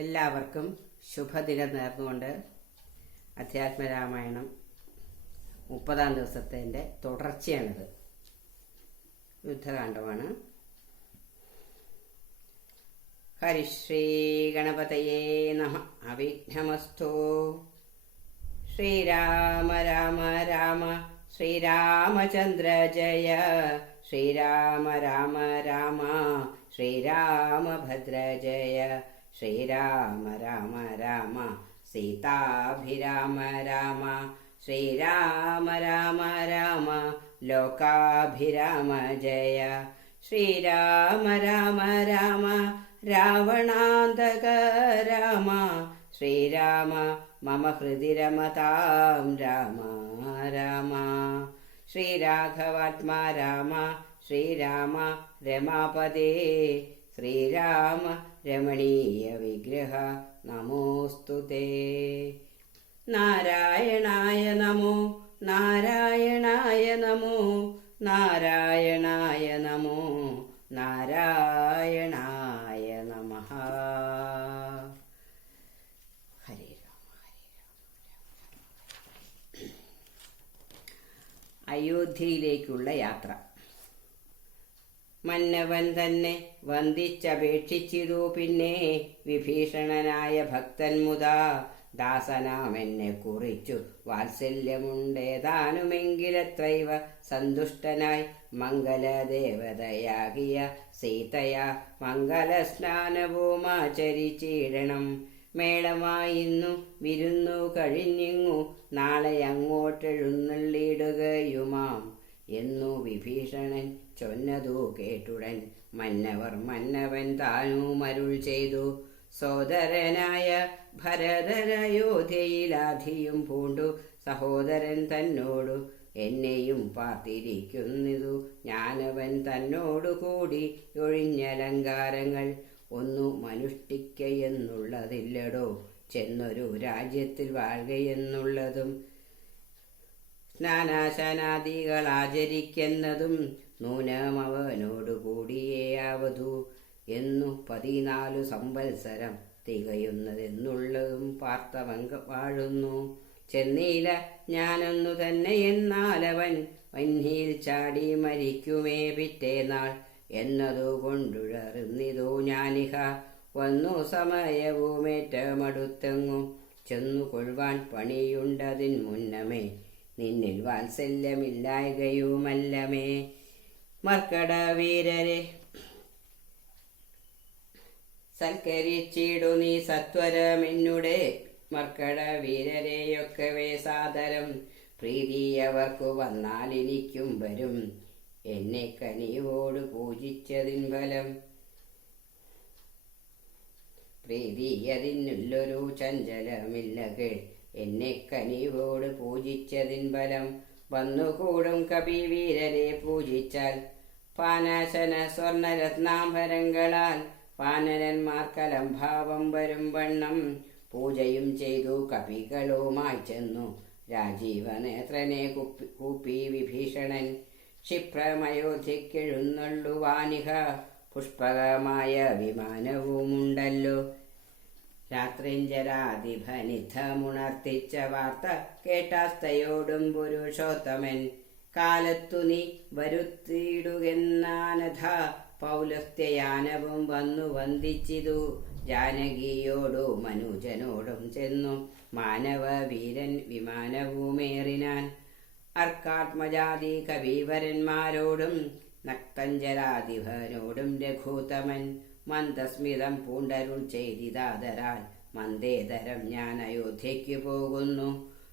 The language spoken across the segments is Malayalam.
എല്ലാവർക്കും ശുഭദിനം നേർന്നുകൊണ്ട് അധ്യാത്മരാമായണം 30-ാം ദിവസത്തിൻ്റെ തുടർച്ചയാണിത്. യുദ്ധകാണ്ഡമാണ്. ഹരിശ്രീ ഗണപതയേ നമഃ. അവിഘ്നമസ്തു. ശ്രീരാമ രാമ രാമ ശ്രീരാമചന്ദ്ര ജയ. ശ്രീരാമ രാമ രാമ ശ്രീരാമഭദ്ര ജയ. ശ്രീരാമ രാമ രാമ സീതാഭിരാമ രാമ. ശ്രീരാമ രാമ രാമ ലോകാഭിരാമ ജയ. ശ്രീരാമ രാമ രാമ രാവണാന്തക രാമ. ശ്രീരാമ മമ ഹൃദി രമതാം രാമ രാമ. ശ്രീരാഘവാത്മാ രാമ ശ്രീരാമ രമാപദേ. ശ്രീരാമ രമണീയ വിഗ്രഹ നമോസ്തുതേ. നാരായണായ നമോ നാരായണായ നമോ നാരായണായ നമോ നാരായണായ നമഃ. ഹരേ രാമ ഹരേ രാമ. അയോധ്യയിലേക്കുള്ള യാത്ര. മന്നവൻ തന്നെ വന്ദിച്ചപേക്ഷിച്ചിതു. പിന്നെ വിഭീഷണനായ ഭക്തൻ മുതാ ദാസനാമെന്നെ കുറിച്ചു വാത്സല്യമുണ്ടേതാനുമെങ്കിലത്രൈവ സന്തുഷ്ടനായി മംഗലദേവതയാകിയ സീതയാ മംഗലസ്നാനവുമാചരിച്ചിടണം. മേളമായിന്നു വിരുന്നു കഴിഞ്ഞിങ്ങു നാളെ അങ്ങോട്ടെഴുന്നള്ളിടുകയുമാം എന്നു വിഭീഷണൻ ചൊന്നതു കേട്ടുടൻ മന്നവൻ താനുമരുൾ ചെയ്തു. സോദരനായ ഭരതരയോധ്യയിലാധിയും പൂണ്ടു സഹോദരൻ തന്നോടു എന്നെയും പാർത്തിരിക്കുന്നിതു. ഞാനവൻ തന്നോടു കൂടി ഒഴിഞ്ഞലങ്കാരങ്ങൾ ഒന്നു മനുഷ്ഠിക്കയെന്നുള്ളതില്ലടോ. ചെന്നൊരു രാജ്യത്തിൽ വാഴുകയെന്നുള്ളതും സ്നാനാശനാദികളാചരിക്കുന്നതും നൂനമവനോടു കൂടിയേയാവതു എന്നു 14 സംവത്സരം തികയുന്നതെന്നുള്ളതും പാർത്തവൻ വാഴുന്നു. ചെന്നീല ഞാനൊന്നു തന്നെ എന്നാലവൻ വന്ഹിയിൽ ചാടി മരിക്കുമേ പിറ്റേനാൾ എന്നതു കൊണ്ടുഴറുന്നിതോ ഞാനിഹ. വന്നു സമയവുമേറ്റമടുത്തെങ്ങും ചെന്നു കൊള്ളുവാൻ പണിയുണ്ടതിൻ മുന്നമേ. നിന്നിൽ വാത്സല്യമില്ലായ്കയുമല്ലമേ. മർക്കട വീരരെ സൽക്കരിച്ചിടു നീ സത്വരമെന്നുടെ. മർക്കട വീരരെയൊക്കവേ സാദരം പ്രീതിയവർക്കു വന്നാലെനിക്കും വരും. എന്നെ കനിവോട് പൂജിച്ചതിൻ ഫലം പ്രീതിയതിനുള്ളൊരു ചഞ്ചലമില്ലകൾ. എന്നെ കനിവോട് പൂജിച്ചതിൻ ഫലം വന്നുകൂടും കപിവീരരെ പൂജിച്ചാൽ. പാനാശന സ്വർണരത്നാഭരങ്ങളാൽ വാനരന്മാർക്കലംഭാവം വരും വണ്ണം പൂജയും ചെയ്തു കപികളുമായി ചെന്നു രാജീവനേത്രനെ കൂപ്പി വിഭീഷണൻ. ക്ഷിപ്രമയോധ്യക്കെഴുന്നള്ളുവാനിഹ പുഷ്പകമായ വിമാനവുമുണ്ടല്ലോ. രാത്രിഞ്ചരാധിപനിധമുണർത്തിച്ച വാർത്ത കേട്ടാസ്തയോടും പുരുഷോത്തമൻ. കാലത്തു നീ വരുത്തിയിടുകെന്നാനഥ പൗലസ്ത്യയാനവും വന്നു വന്ദിച്ചിതു. ജാനകിയോടു മനുജനോടും ചെന്നു മാനവ വീരൻ വിമാനവുമേറിനാൻ. അർക്കാത്മജാതി കവീവരന്മാരോടും നക്തഞ്ചരാധിപനോടും രഘുത്തമൻ മന്ദസ്മിതം പൂണ്ടരുൾ ചെയ്തിതാദരാൽ മന്ദേതരം ഞാൻ അയോധ്യയ്ക്ക് പോകുന്നു.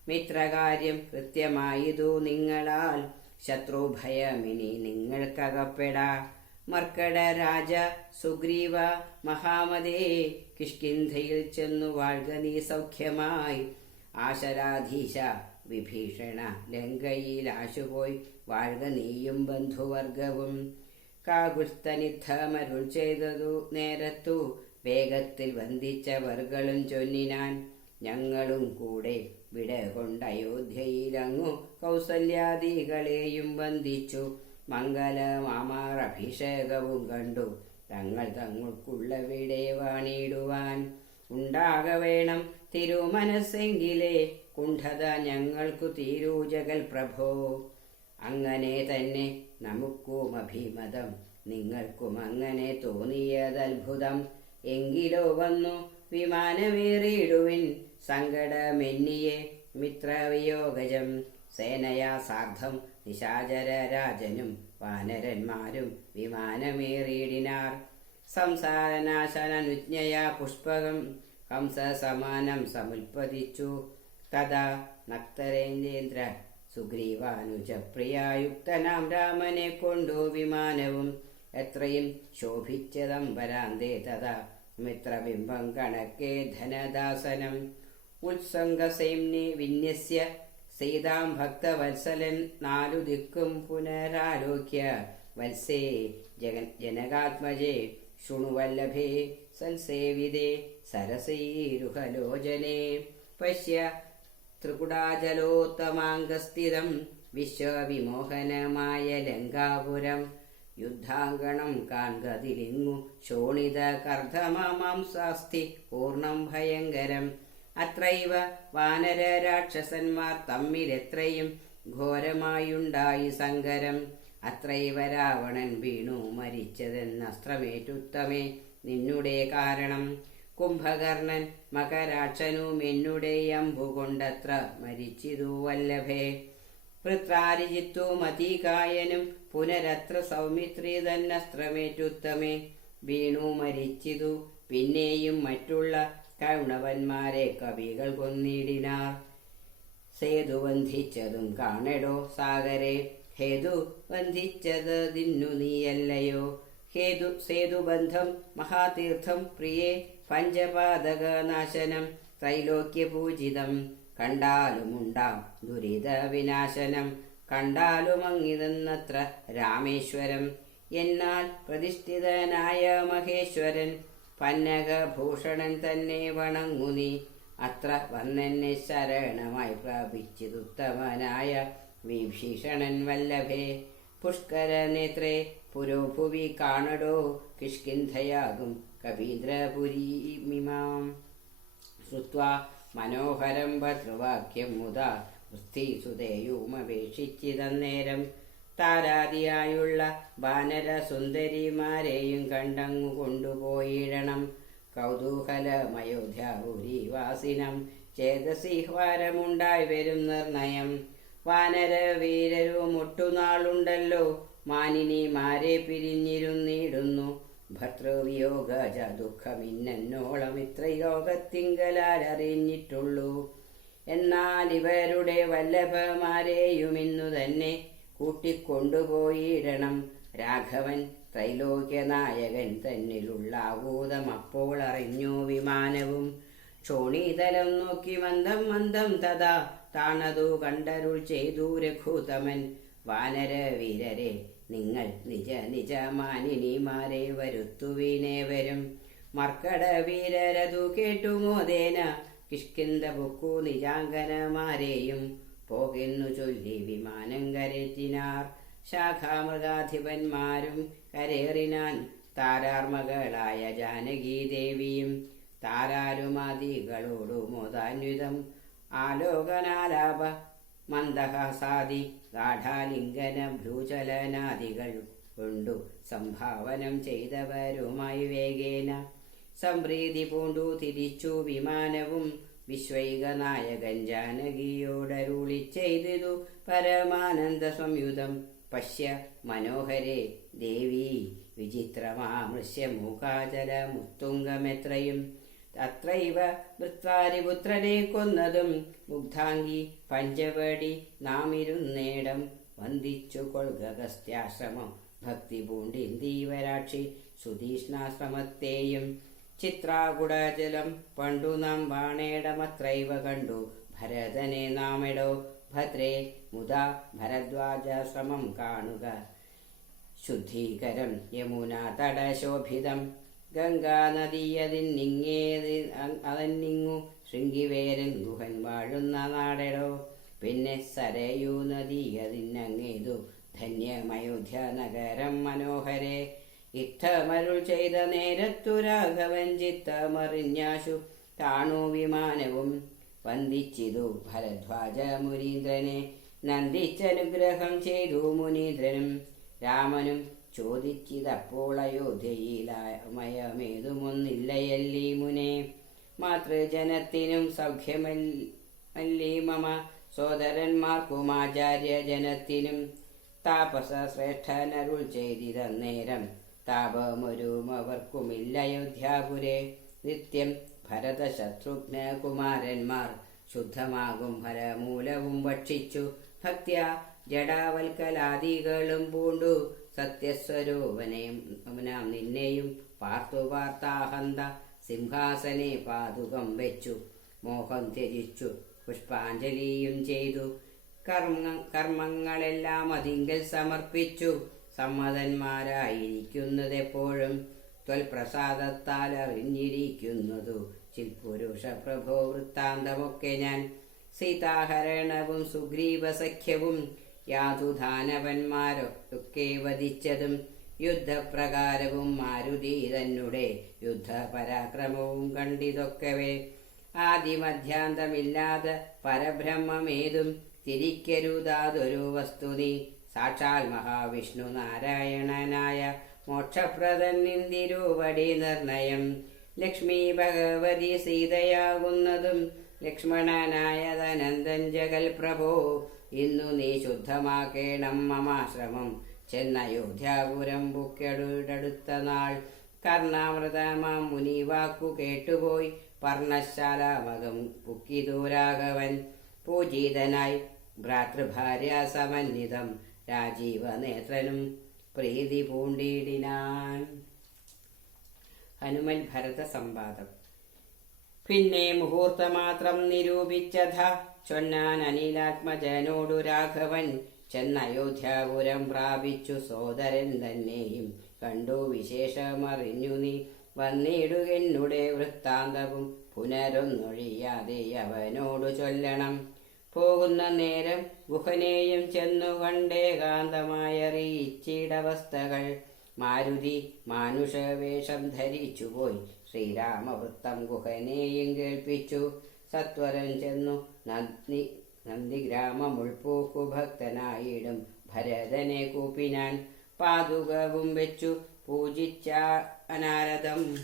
മിത്രകാര്യം കൃത്യമായതു നിങ്ങളാൽ ശത്രുഭയമിനി നിങ്ങൾക്കകപ്പെടാ. മർക്കട രാജ സുഗ്രീവ മഹാമതേ കിഷ്കിന്ധയിൽ ചെന്നു വാഴ്ക നീ സൗഖ്യമായി. ആശരാധീശ വിഭീഷണ ലങ്കയിൽ ആശുപോയി വാഴ്ക നീയും ബന്ധുവർഗവും. കാകുസ്തനിദ്ധമരുൾ ചെയ്തതു നേരത്തു വേഗത്തിൽ വന്ദിച്ചവർകളും ചൊന്നിനാൻ. ഞങ്ങളും കൂടെ വിട കൊണ്ടയോധ്യയിലങ്ങു കൗസല്യാദികളെയും വന്ദിച്ചു. മംഗലമാമാർ അഭിഷേകവും കണ്ടു തങ്ങൾക്കുള്ളവിടെ വാണിടുവാൻ. ഉണ്ടാകവേണം തിരുമനസ്സെങ്കിലേ കുണ്ഠത ഞങ്ങൾക്കു തീരൂ ജഗൽ പ്രഭോ. അങ്ങനെ തന്നെ നമുക്കും അഭിമതം, നിങ്ങൾക്കും അങ്ങനെ തോന്നിയതത്ഭുതം. എങ്കിലോ വന്നു വിമാനമേറിയിടുവിൻ, സങ്കടമെന്നിയെ മിത്രവിയോഗജം. സേനയാ സാർദ്ധം നിശാചരരാജനും വാനരന്മാരും വിമാനമേറിയിടിനാർ. സംസാരനാശനനുജ്ഞയാ പുഷ്പകം ഹംസ സമാനം സമുൽപ്പതിച്ചു. തഥാ നക്തരേന്ദ്ര സുഗ്രീവാനുജപ്രിയായുക്തനാം രാമനെ കൊണ്ടു വിമാനവും എത്രയും ശോഭിച്ചതംബരാന്തേ. തഥാ മിത്രബിംബം കണക്കെ ധനദാസനം ഉത്സംഗസൈന്യെ വിന്യസ്യ സീതാം ഭക്തവത്സലൻ നാലു ദിക്കും പുനരാലോക്യ. വത്സേ ജനകാത്മജേ ശൃണുവല്ലഭേ സൽസേവിതേ സരസൈരുഹലോചനേ. പശ്യ ത്രികുടാചലോത്തമാംഗസ്ഥിതം വിശ്വവിമോഹനമായ ലങ്കാപുരം. യുദ്ധാങ്കണം കാൺകതിലിങ്ങു ശോണിത കർദ്ധമാംസാസ്തി പൂർണ്ണം ഭയങ്കരം. അത്രൈവ വാനര രാക്ഷസന്മാർ തമ്മിലെത്രയും ഘോരമായുണ്ടായി സങ്കരം. അത്രൈവ രാവണൻ വീണു മരിച്ചതെന്നസ്ത്രമേറ്റുത്തമേ നിന്നുടെ കാരണം. കുംഭകർണൻ മകരാക്ഷനും എന്നുടെ അമ്പുകൊണ്ടത്ര മരിച്ചിതു വല്ലഭേ. വൃത്രാരിജിത്തു മതീകായനും പുനരത്ര സൗമിത്രി തന്നസ്ത്രമേറ്റുത്തമേ വീണു മരിച്ചിതു. പിന്നെയും മറ്റുള്ള കൗണവന്മാരെ കവികൾ കൊന്നിടിനാർ. സേതു ബന്ധിച്ചതും കാണടോ സാഗരെ, ഹേതു ബന്ധിച്ചതിന്നു നീയല്ലയോ. സേതുബന്ധം മഹാതീർത്ഥം പ്രിയേ, പഞ്ചപാതകനാശനം ത്രൈലോക്യപൂജിതം. കണ്ടാലുമുണ്ടാം ദുരിത വിനാശനം, കണ്ടാലുമങ്ങിതെന്നത്ര രാമേശ്വരം. എന്നാൽ പ്രതിഷ്ഠിതനായ മഹേശ്വരൻ പന്നകഭൂഷണൻ തന്നെ വണങ്ങുനി. അത്ര വന്നെന്നെ ശരണമായി പ്രാപിച്ചതുത്തമനായ വിഭീഷണൻ വല്ലഭേ. പുഷ്കരനേത്രേ പുരോഭുവി കാണടോ കിഷ്കിന്ധയാകും കവീന്ദ്രപുരീമിമാം. ശ്രുത്വാ മനോഹരം ഭദ്രവാക്യം മുതാ വൃത്തിസുതേയുമപേക്ഷിച്ചിതന്നേരം. താരാദിയായുള്ള വാനര സുന്ദരിമാരെയും കണ്ടങ്ങു കൊണ്ടുപോയിടണം. കൗതൂഹലമയോധ്യാപുരീവാസിനം ചേതസി വാരമുണ്ടായി വരും നിർണയം. വാനര വീരരും ഒട്ടുനാളുണ്ടല്ലോ മാനിനിമാരെ പിരിഞ്ഞിരുന്നിടുന്നു. ഭർത്തൃവിയോഗജ ദുഃഖമിന്നോളം ഇത്രയോഗത്തിങ്കലാരറിഞ്ഞിട്ടുള്ളൂ. എന്നാൽ ഇവരുടെ വല്ലഭമാരെയുമിന്നു തന്നെ കൂട്ടിക്കൊണ്ടുപോയിടണം. രാഘവൻ ത്രൈലോക്യനായകൻ തന്നിലുള്ള ആകൂതം അപ്പോൾ അറിഞ്ഞു വിമാനവും. ക്ഷോണീതലം നോക്കി മന്ദം മന്ദം തഥാ താണതു കണ്ടരുൾ ചെയ്തു രഘുതമൻ. വാനര വീരരെ നിങ്ങൾ നിജ നിജ മാനിനിമാരെ വരുത്തുവിനേവരും. മർക്കട വീരരതു കേട്ടുമോദേന കിഷ്കിന്ധ പൊക്കു നിജാങ്കനമാരെയും പോകുന്നു ചൊല്ലി വിമാനം കരറ്റിനാർ. ശാഖാമൃഗാധിപന്മാരും കരേറിനാൻ താരാർമകളായ ജാനകീദേവിയും. താരാരുമാദികളോടു മോദാന്വിതം ആലോകനാലാപ മന്ദഹാസാദി ഗാഠാലിംഗന ഭ്രൂചലനാദികൾ കൊണ്ടു സംഭാവനം ചെയ്തവരുമായി വേഗേന സംപ്രീതി പൂണ്ടു തിരിച്ചു വിമാനവും. വിശ്വൈകനായകൻ ജാനകിയോടരുളി ചെയ്തിതു പരമാനന്ദ സംയുതം. പശ്യ മനോഹരേ ദേവി വിചിത്രമാമൃശ്യമൂകാചല മുത്തുംഗമെത്രയും. അത്രൈവ വൃത്രാരിപുത്രനെ കൊന്നതും മുഗ്ധാംഗി പഞ്ചവടി നാമിരുന്നേടം. വന്ദിച്ചു കൊൾഗസ്ത്യാശ്രമം ഭക്തി പൂണ്ടിന്ദീവരാക്ഷി സുധീഷ്ണാശ്രമത്തെയും. ചിത്രാകുടജലം പണ്ടു നാം വാണേടമത്രൈവ കണ്ടു ഭരതനെ നാമെടോ. ഭദ്രേ മുതാ ഭരദ്വാജാശ്രമം കാണുക ശുദ്ധീകരം യമുനാ തടശോഭിതം. ഗംഗാനദിയതിന്നിങ്ങു ശൃംഗിവേരൻ ഗുഹൻ വാഴുന്ന നാടെടോ. പിന്നെ സരയൂ നദിയതിന്നങ്ങേതു ധന്യമയോധ്യ നഗരം മനോഹരേ. ഇത്തമരുൾ ചെയ്ത നേരത്തു രാഘവൻ ചിത്തമറിഞ്ഞാശു താണു വിമാനവും വന്ദിച്ചിതു ഭരദ്വാജ മുനീന്ദ്രനെ നന്ദിച്ചനുഗ്രഹം ചെയ്തു മുനീന്ദ്രനും. രാമനും ചോദിച്ചിതപ്പോൾ അയോധ്യയിലാമയമേതുമൊന്നില്ലയല്ലീ മുനെ, മാതൃജനത്തിനും സൗഖ്യമല്ലീ മമ സോദരന്മാർക്കും ആചാര്യജനത്തിനും. താപസ ശ്രേഷ്ഠനരുൾ ചെയ്തിതന്നേരം താപമൊരും അവർക്കുമില്ലയോധ്യാപുരേ. നിത്യം ഭരത ശത്രുഘ്ന കുമാരന്മാർ ശുദ്ധമാകും ഫലമൂലവും ഭക്ഷിച്ചു ഭക്ത്യാ ജഡാവൽക്കലാദികളും പൂണ്ടു സത്യസ്വരൂപനെയും നിന്നെയും പാർത്തു പാർത്താഹന്ത സിംഹാസനെ പാതുകം വെച്ചു മോഹം ത്യജിച്ചു പുഷ്പാഞ്ജലിയും ചെയ്തു കർമ്മങ്ങളെല്ലാം അതിങ്കൽ സമർപ്പിച്ചു സമ്മതന്മാരായിരിക്കുന്നതെപ്പോഴും ത്വൽപ്രസാദത്താൽ അറിഞ്ഞിരിക്കുന്നതു ചിൽപുരുഷ പ്രഭോ വൃത്താന്തമൊക്കെ ഞാൻ. സീതാഹരണവും സുഗ്രീവസഖ്യവും യാതുദാനവന്മാരൊക്കെ വധിച്ചതും യുദ്ധപ്രകാരവും മാരുതി തന്നെ യുദ്ധപരാക്രമവും കണ്ടിതൊക്കവേ. ആദിമധ്യാന്തമില്ലാതെ പരബ്രഹ്മമേതും തിരിക്കരുതാതൊരു വസ്തുനി. സാക്ഷാൽ മഹാവിഷ്ണു നാരായണനായ മോക്ഷപ്രദൻ നിന്തിരുവടി നിർണയം. ലക്ഷ്മി ഭഗവതി സീതയാകുന്നതും ലക്ഷ്മണനായ ധനന്ദൻ ജഗൽ പ്രഭോ. ഇന്നു നീ ശുദ്ധമാക്കേണം മമാശ്രമം ചെന്നയോധ്യാപുരം ബുക്കെടുത്ത നാൾ. കർണാമൃതമാം മുനി വാക്കു കേട്ടുപോയി പർണശാലാമകം ബുക്കിതു രാഘവൻ. പൂജിതനായി ഭ്രാതൃഭാര്യ സമന്വിതം രാജീവനേത്രനും പ്രീതി പൂണ്ടിടിനാൻ. ഹനുമൽ ഭരത സംവാദം. പിന്നെ മുഹൂർത്തമാത്രം നിരൂപിച്ചഥ ചൊന്നാൻ അനിലാത്മജനോടു രാഘവൻ. ചെന്നയോധ്യാപുരം പ്രാപിച്ചു സോദരൻ തന്നെയും കണ്ടു വിശേഷമറിഞ്ഞു നീ. വന്നിടുകെന്നുടെ വൃത്താന്തവും പുനരൊന്നൊഴിയാതെ അവനോടു ചൊല്ലണം. പോകുന്ന നേരം ഗുഹനെയും ചെന്നു കണ്ടേകാന്തമായറിയിച്ചിടവസ്ഥകൾ. മാരുതി മാനുഷവേഷം ധരിച്ചുപോയി ശ്രീരാമവൃത്തം ഗുഹനെയും കേൾപ്പിച്ചു. സത്വരം ചെന്നു നന്ദിഗ്രാമമുൾപ്പൂക്കു ഭക്തനായിടും ഭരതനെ കൂപ്പിനാൻ. പാതുകവും വെച്ചു പൂജിച്ച അനാരദം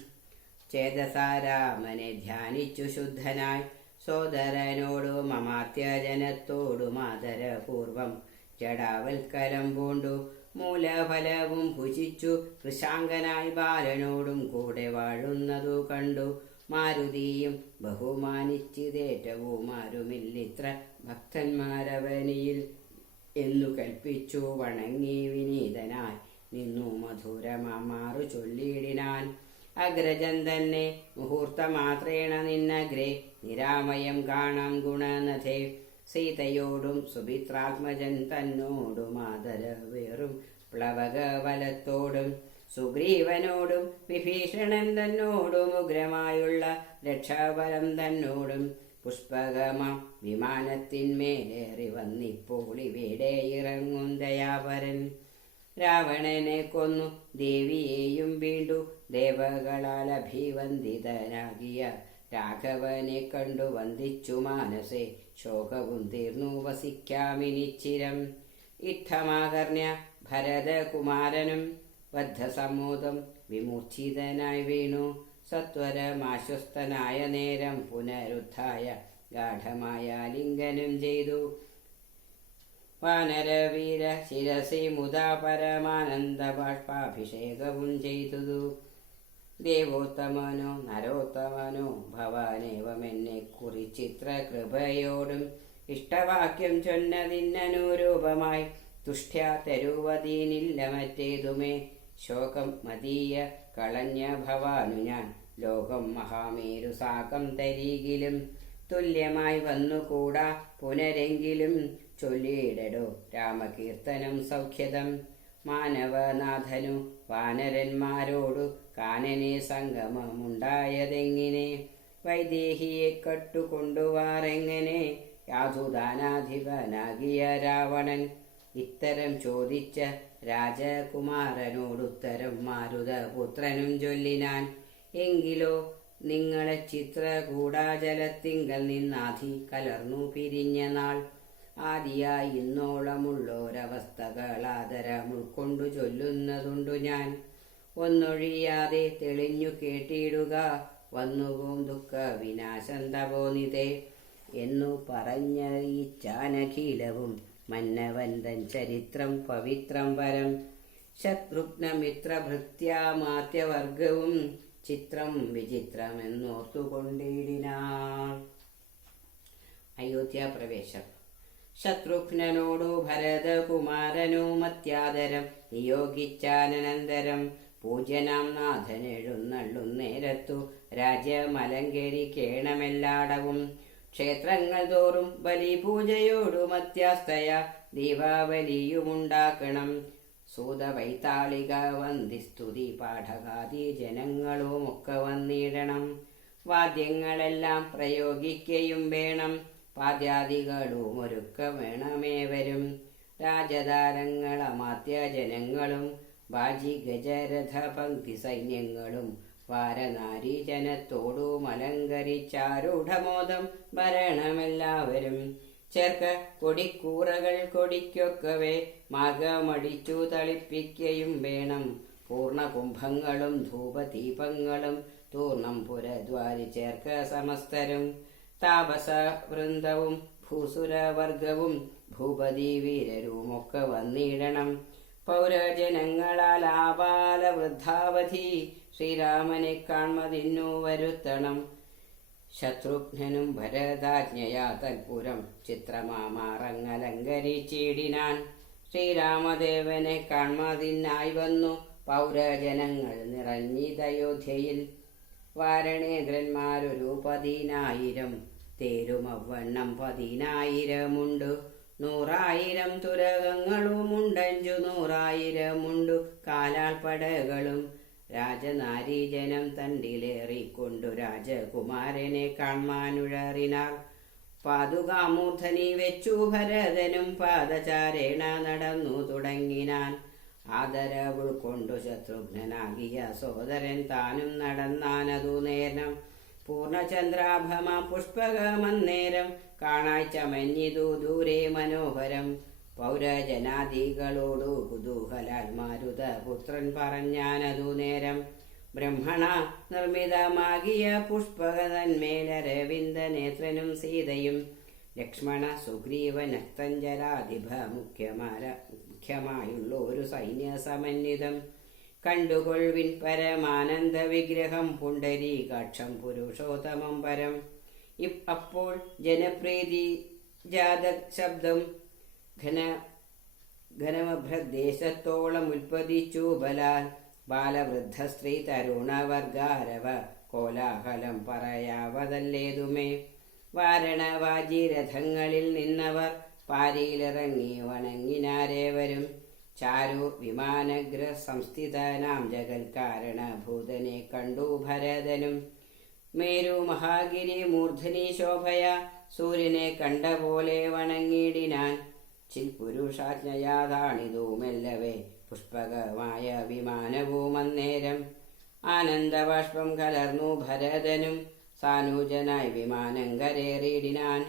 ചേതസാരാമനെ ധ്യാനിച്ചു ശുദ്ധനായി. സോദരനോടും അമാത്യജനത്തോടും ആദരപൂർവം ജഡാവൽക്കലം പൂണ്ടു മൂലഫലവും ഭുജിച്ചു കൃശാങ്കനായി ബാലനോടും കൂടെ വാഴുന്നതു കണ്ടു. മാരുതിയും ബഹുമാനിച്ചിതേറ്റവും ആരുമില്ലിത്ര ഭക്തന്മാരവനിയിൽ എന്നു കൽപ്പിച്ചു വണങ്ങി വിനീതനായി നിന്നു മധുരമാറു ചൊല്ലിയിടിനാൻ. അഗ്രജൻ തന്നെ മുഹൂർത്തമാത്രേണ നിന്നഗ്രേ നിരാമയം കാണാം ഗുണനഥേ. സീതയോടും സുഭിത്രാത്മജൻ തന്നോടും ആദരവേറും പ്ലവകവലത്തോടും സുഗ്രീവനോടും വിഭീഷണൻ തന്നോടും ഉഗ്രമായുള്ള രക്ഷാബലം തന്നോടും പുഷ്പകമാം വിമാനത്തിന്മേലേറി വന്നിപ്പോൾ ഇവിടെ ഇറങ്ങും ദയാപരൻ. രാവണനെ കൊന്നു ദേവിയെയും വീണ്ടു ദേവകളാൽ അഭിവന്ദിതനാകിയ രാഘവനെ കണ്ടു വന്ദിച്ചു മാനസേ. ശോകവും തീർന്നു വസിക്കാമിനിച്ചിരം. ഇത്തമാകർണ്യ ഭരതകുമാരനും ബദ്ധസമ്മോദം വിമൂർച്ഛിതനായി വീണു. സത്വരമാശ്വസ്തനായ നേരം പുനരുദ്ധായ ഗാഠമായ ലിംഗനം ചെയ്തു. വാനരവീര ശിരസി മുതാ പരമാനന്ദ ബാഷ്പാഭിഷേകവും ചെയ്തു. ദേവോത്തമനോ നരോത്തമനോ ഭവാനേവമെന്നെ കുറിച്ചിത്ര കൃപയോടും ഇഷ്ടവാക്യം ചൊന്നതിനനുരൂപമായി തുഷ്ട്യാ തരുവതീനില്ല മറ്റേതുമേ. ശോകം മതീയ കളഞ്ഞ ഭവാനു ഞാൻ ലോകം മഹാമേരു സാകം തരികിലും തുല്യമായി വന്നുകൂടാ പുനരെങ്കിലും ചൊല്ലിയിടടോ രാമകീർത്തനം സൗഖ്യദം. മാനവനാഥനു വാനരന്മാരോടു കാനനെ സംഗമമുണ്ടായതെങ്ങിനെ വൈദേഹിയെ കട്ടുകൊണ്ടുവാറെങ്ങനെ യാതുദാനാധിപനാകിയ രാവണൻ. ഇത്തരം ചോദിച്ച രാജകുമാരനോടുത്തരം മാരുതപുത്രനും ചൊല്ലിനാൻ. എങ്കിലോ നിങ്ങളെ ചിത്രകൂടാചലത്തിങ്കൽ നിന്നാധി കലർന്നു പിരിഞ്ഞ നാൾ ആദിയായി ഇന്നോളമുള്ളോരവസ്ഥകളാദരം ഉൾക്കൊണ്ടു ചൊല്ലുന്നതുണ്ടു ഞാൻ. ഒന്നൊഴിയാതെ തെളിഞ്ഞു കേട്ടിടുക വന്നുപോം ദുഃഖ വിനാശം തപോനിതേ എന്നു പറഞ്ഞറിയിച്ചാനഖിലവും മന്നവൻ തൻ ചരിത്രം പവിത്രം പരം. ശത്രുഘ്നമിത്രഭൃത്യാമാത്യവർഗവും ചിത്രം വിചിത്രമെന്നോർത്തുകൊണ്ടിടിനാൾ. അയോധ്യാപ്രവേശം. ശത്രുഘ്നനോടു ഭരതകുമാരനും അത്യാദരം നിയോഗിച്ചാനന്തരം പൂജ്യനാം നാഥൻ എഴുന്നള്ളുന്നേരത്തു രാജ്യമലങ്കരിക്കേണമെല്ലാടവും. ക്ഷേത്രങ്ങൾ തോറും ബലിപൂജയോടും അത്യാസ്തയ ദീപാവലിയുമുണ്ടാക്കണം. സൂതവൈത്താളിക വന്ദിസ്തുതി പാഠകാദി ജനങ്ങളുമൊക്കെ വന്നിടണം. വാദ്യങ്ങളെല്ലാം പ്രയോഗിക്കയും വേണം, പാദ്യാദികളും ഒരുക്ക വേണമേവരും. രാജതാരങ്ങളമാത്യ ജനങ്ങളും ബാജി ഗജരഥ പങ്ക്തി സൈന്യങ്ങളും വാരനാരി ജനത്തോടും അലങ്കരിച്ചാരൂഢമോദം ഭരണമെല്ലാവരും. ചേർക്ക കൊടിക്കൂറകൾ കൊടിക്കൊക്കവേ മാകമടിച്ചു തളിപ്പിക്കയും വേണം. പൂർണ്ണകുംഭങ്ങളും ധൂപദീപങ്ങളും തൂർണം പുരദ്വാരി ചേർക്ക സമസ്തരും. താപസ വൃന്ദവും ഭൂസുരവർഗവും ഭൂപതി വീരരുമൊക്കെ വന്നിടണം. പൗരജനങ്ങളാൽ ആപാല വൃദ്ധാവധി ശ്രീരാമനെ കാൺമതിന്നു വരുത്തണം. ശത്രുഘ്നനും ഭരതാജ്ഞയാ തൽപുരം ചിത്രമാമാറങ്ങലങ്കരിച്ചിടിനാൻ. ശ്രീരാമദേവനെ കാൺമതിനായി വന്നു പൗരജനങ്ങൾ നിറഞ്ഞിതയോധ്യയിൽ. വാരണേന്ദ്രന്മാരൊരു 10,000 തേരുമവണ്ണം 10,000 100,000 തുരകങ്ങളുമുണ്ടഞ്ചു 100,000 കാലാൾപ്പടകളും. രാജനാരീജനം തണ്ടിലേറിക്കൊണ്ടു രാജകുമാരനെ കാൺമാനുഴറിനാർ. പാതുകാമൂർധനി വെച്ചു ഭരതനും പാദചാരേണ നടന്നു തുടങ്ങിനാൻ. ആദരവുൾക്കൊണ്ടു ശത്രുഘ്നനാകിയ സോദരൻ താനും നടന്നാനതു നേരം. പൂർണ്ണചന്ദ്രാഭമ പുഷ്പകമന്നേരം കാണായി ചമഞ്ഞിതു ദൂരെ മനോഹരം. പൗരജനാദികളോടു കുതൂഹലാൽ മാരുതപുത്രൻ പറഞ്ഞാനതു നേരം. ബ്രഹ്മണ നിർമ്മിതമാകിയ പുഷ്പകതന്മേലരവിന്ദനേത്രനും സീതയും ലക്ഷ്മണ സുഗ്രീവനക്തഞ്ജരാധിപ മുഖ്യമായുള്ളൊരു സൈന്യസമന്വിതം. കണ്ടുകൊൾവിൻ പരമാനന്ദ വിഗ്രഹം പുണ്ടരീകാക്ഷം പുരുഷോത്തമം പരം. അപ്പോൾ ജനപ്രീതി ജാത ശബ്ദം ഘനമഭ്രദേശത്തോളം ഉൽപ്പതിച്ചു ബലാൽ. ബാലവൃദ്ധ സ്ത്രീ തരുണവർഗാരവ കോലാഹലം പറയാവതല്ലേതുമേ. വാരണവാജിരഥങ്ങളിൽ നിന്നവർ പാരിയിലിറങ്ങി വണങ്ങിനാരേവരും. ചാരു വിമാനഗ്ര സംസ്ഥിതനാം ജഗൽക്കാരണഭൂതനെ കണ്ടു ഭരതനും. മേരു മഹാഗിരി മൂർധനി ശോഭയ സൂര്യനെ കണ്ട പോലെ വണങ്ങിടിനാൻ. ചിൽപുരുഷാജ്ഞയാതാണിതു മെല്ലവേ പുഷ്പകമായ വിമാനവുമന്നേരം. ആനന്ദബാഷ്പം കലർന്നു ഭരതനും സാനൂജനായി വിമാനം കരേറിയിടിനാൻ.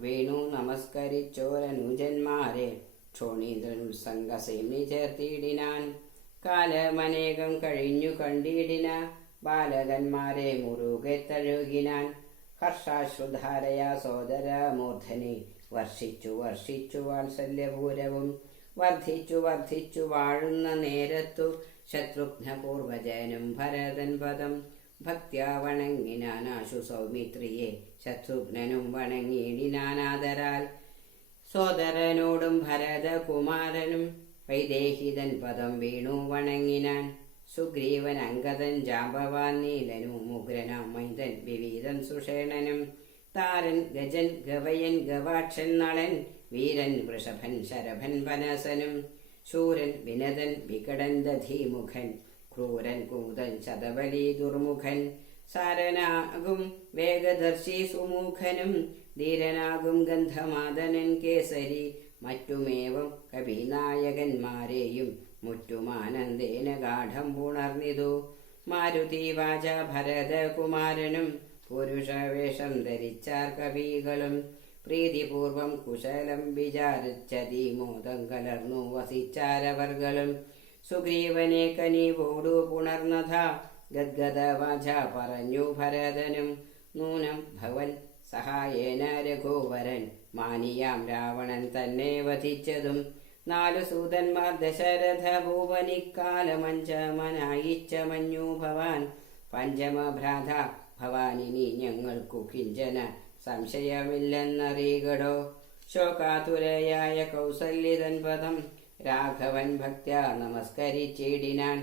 വേണു നമസ്കരിച്ചോരനുജന്മാരെ ക്ഷോണീന്ദ്രനുത്സംഗസേമി ചേർത്തിയിടിനാൻ. കാലമനേകം കഴിഞ്ഞു കണ്ടിടിന ബാലകന്മാരെ മുറുകെ തഴുകിനാൻ. ഹർഷാശ്രുധാരയാ സോദര മൂർധനി വർഷിച്ചു വർഷിച്ചു വാത്സല്യപൂരവും. വർദ്ധിച്ചു വാഴുന്ന നേരത്തു ശത്രുഘ്നപൂർവജനും ഭരതൻ പദം ഭക്ത്യാ വണങ്ങിനാനാശു സൗമിത്രിയെ ശത്രുഘ്നനും വണങ്ങിയിടിനാനാദരാൽ. സോദരനോടും ഭരതകുമാരനും വൈദേഹിതൻ പദം വീണു വണങ്ങിനാൻ. സുഗ്രീവൻ അങ്കദൻ ജാമ്പവാൻ നീലനും ഉഗ്രനാം മൈതൻ വിവീതൻ സുഷേണനും. താരൻ ഗജൻ ഗവയൻ ഗവാക്ഷൻ നളൻ വീരൻ വൃഷഭൻ ശരഭൻ വനസനും. ശൂരൻ വിനതൻ വികടൻ ദധിമുഖൻ ക്രൂരൻ കൂതൻ ശതബലി ദുർമുഖൻ. സാരനാകും വേഗദർശി സുമുഖനും ധീരനാകും ഗന്ധമാദനൻ കേസരി. മറ്റുമേവം കവിനായകന്മാരെയും മുറ്റുമാനന്ദേന ഗാഠം പുണർന്നിതു. മാരുതിവാച ഭരതകുമാരനും പുരുഷവേഷം ധരിച്ചാർ കവികളും. പ്രീതിപൂർവം കുശലം വിചാരിച്ചതി മോദം കലർന്നു വസിച്ചാരവർകളും. സുഗ്രീവനെ കനിവോടു പുണർന്നഥ ഗദ്ഗദവാച പറഞ്ഞു ഭരതനും. നൂനം ഭവൽ സഹായേന രഘുവരൻ മാനിയാം രാവണൻ തന്നെ വധിച്ചതും. 4 സൂതന്മാർ ദശരഥ ഭൂപനിക്കാലമഞ്ചമനായിച്ച മഞ്ഞു ഭവാൻ. പഞ്ചമഭ്രാത ഭവാനിനി ഞങ്ങൾക്കു കിഞ്ചന സംശയമില്ലെന്നറികടോ. ശോകാതുരയായ കൗസല്യതൻ പദം രാഘവൻ ഭക്ത്യാ നമസ്കരിച്ചിടിനാൻ.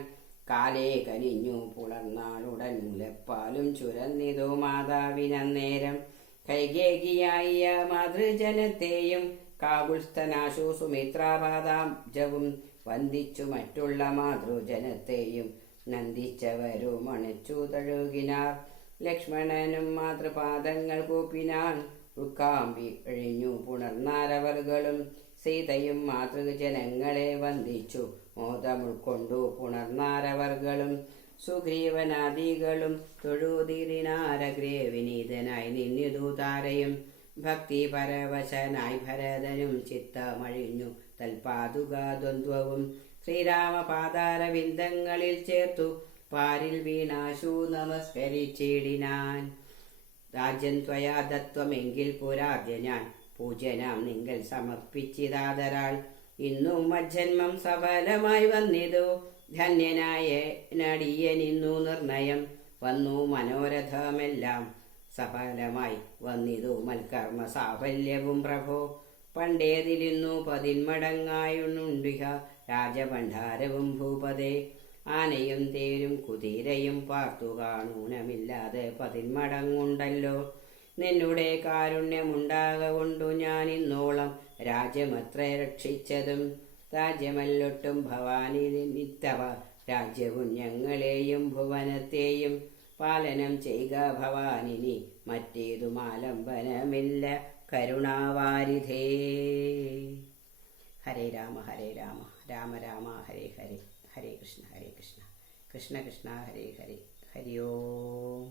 കാലേ കനിഞ്ഞു പുലർന്നാളുടൻ മുലപ്പാലും ചുരന്നിതു മാതാവിനന്നേരം. കൈകേകിയായ മാതൃജനത്തെയും കാകുൽസ്ഥനാശു സുമിത്രാപാദാബ്ജവും വന്ദിച്ചു മറ്റുള്ള മാതൃജനത്തെയും നന്ദിച്ചവരും അണച്ചു തഴുകിനാർ. ലക്ഷ്മണനും മാതൃപാദങ്ങൾ കൂപ്പിനാൻ. ഉൾക്കാമ്പി എഴിഞ്ഞു പുണർന്നാരവർകളും. സീതയും മാതൃജനങ്ങളെ വന്ദിച്ചു മോദമുൾക്കൊണ്ടു പുണർന്നാരവർകളും. സുഗ്രീവനാദികളും തൊഴുതിരിനാരഗ്രേ വിനീതനായി നിന്നിതു താരയും. ഭക്തി പരവശനായി ഭരതനും ചിത്തമഴിഞ്ഞു തൽപാതുകാദ്വന്ദ്വവും. ശ്രീരാമപാദാരവിന്ദങ്ങളിൽ ചേർത്തു പാരിൽ വീണാശു നമസ്കരിച്ചിടിനാൻ. രാജ്യം ത്വയാ ദത്വമെങ്കിൽ പുരാദ്യ ഞാൻ പൂജനാം നിങ്ങൾ സമർപ്പിച്ചിതാദരാൽ. ഇന്നും മജ്ജന്മം സഫലമായി വന്നിതു. ധന്യനായ നടിയനിന്നു നിർണയം വന്നു. മനോരഥമെല്ലാം സഫലമായി വന്നിതു. മൽക്കർമ്മ സാഫല്യവും പ്രഭോ. പണ്ടേതിലിന്നു 10 മടങ്ങായുണ്ടിഹ രാജഭണ്ഡാരവും ഭൂപതേ. ആനയും തേരും കുതിരയും പാർത്തു കാണൂനമില്ലാതെ 10 മടങ്ങുണ്ടല്ലോ. നിന്നുടെ കാരുണ്യമുണ്ടാകൊണ്ടു ഞാൻ ഇന്നോളം രാജ്യമത്ര രക്ഷിച്ചതും. രാജ്യമല്ലൊട്ടും ഭവാനി നിത്തവ രാജ്യവും ഞങ്ങളെയും ഭുവനത്തെയും പാലനം ചെയ്യുക ഭവാനിനി മറ്റേതുമാലംബനമില്ല കരുണാവാരിധേ. ഹരേ രാമ രാമ രാമ ഹരേ ഹരേ, ഹരേ കൃഷ്ണ കൃഷ്ണ കൃഷ്ണ ഹരേ ഹരേ. ഹരി ഓം.